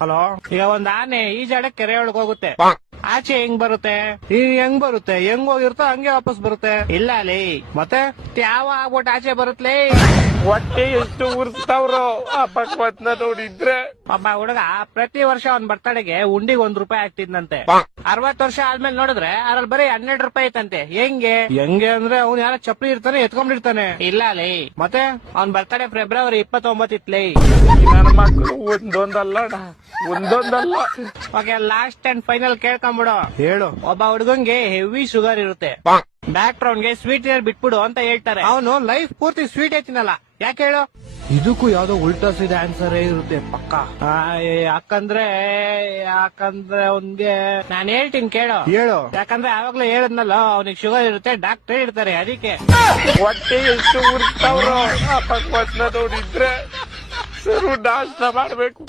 Hello, ಈಗ ಒಂದ್ ಆನೆ ಈಜಾಡಕ್ ಕೆರೆ ಒಳಗ್ ಹೋಗುತ್ತೆ, ಆಚೆ ಹೆಂಗ್ ಬರುತ್ತೆ? ಹೆಂಗ್ ಬರುತ್ತೆ? ಹೆಂಗ್ ಹೋಗಿರುತ್ತೋ ಹಂಗೆ ವಾಪಸ್ ಬರುತ್ತೆ. ಇಲ್ಲ ಲೇ, ಮತ್ತೆ ಯಾವ ಆಗ್ಬಿಟ್ಟು ಆಚೆ ಬರುತ್ತಲೇ? ಹೊಟ್ಟೆ ಎಷ್ಟು ಉರ್ಸ್ತಾವ್ರೋ ಆ ಭಗವತ್ನ ನೋಡಿದ್ರೆ. ಒಬ್ಬ ಹುಡುಗ ಪ್ರತಿ ವರ್ಷ ಅವ್ನ್ ಬರ್ತಡೆಗೆ ಉಂಡಿಗೆ ₹1 ಆಗ್ತಿದ್ನಂತೆ. 60 ವರ್ಷ ಆದ್ಮೇಲೆ ನೋಡಿದ್ರೆ ಅದ್ರಲ್ಲಿ ಬರೀ ₹12 ಐತಂತೆ. ಹೆಂಗೆ ಅಂದ್ರೆ ಅವ್ನ್ ಯಾರ ಚಪ್ಪಲಿ ಇರ್ತಾನೆ ಎತ್ಕೊಂಡಿರ್ತಾನೆ. ಇಲ್ಲ ಲೇ, ಮತ್ತೆ ಅವ್ನ್ ಬರ್ತಡೆ ಫೆಬ್ರವರಿ 29 ಇತ್ಲೇ. ನನ್ನ ಮಕ್ಕಳು ಒಂದೊಂದಲ್ಲ. ಓಕೆ, ಲಾಸ್ಟ್ ಅಂಡ್ ಫೈನಲ್ ಕೇಳ್ಕೊಂಬಿಡು. ಹೇಳು. ಒಬ್ಬ ಹುಡುಗಂಗೆ ಹೆವಿ ಶುಗರ್ ಇರುತ್ತೆ, ಡಾಕ್ಟರ್ ಅವ್ನ್ಗೆ ಸ್ವೀಟ್ ಬಿಟ್ಬಿಡು ಅಂತ ಹೇಳ್ತಾರೆ. ಅವನು ಲೈಫ್ ಪೂರ್ತಿ ಸ್ವೀಟ್ ತಿನ್ನಲ್ಲ. ಯಾಕೆ ಹೇಳು? ಇದಕ್ಕೂ ಯಾವ್ದೋ ಉಲ್ಟಾ ಸೀದಾ ಆನ್ಸರ್ ಇರುತ್ತೆ ಪಕ್ಕ. ಯಾಕಂದ್ರೆ ಅವ್ನ್ಗೆ ನಾನು ಹೇಳ್ತೀನಿ ಕೇಳು. ಯಾಕಂದ್ರೆ ಆವಾಗ್ಲೇ ಹೇಳದ್ನಲ್ಲ, ಅವ್ನಿಗೆ ಶುಗರ್ ಇರುತ್ತೆ, ಡಾಕ್ಟರ್ ಇರ್ತಾರೆ, ಅದಕ್ಕೆ. ಹೊಟ್ಟೆ ಎಷ್ಟು ಉರ್ಸ್ತಾವ್ರೋ ಆ ಭಗವತ್ನ ನೋಡಿದ್ರೆ. ಸರು ನಾಶ ಮಾಡ್ಬೇಕು.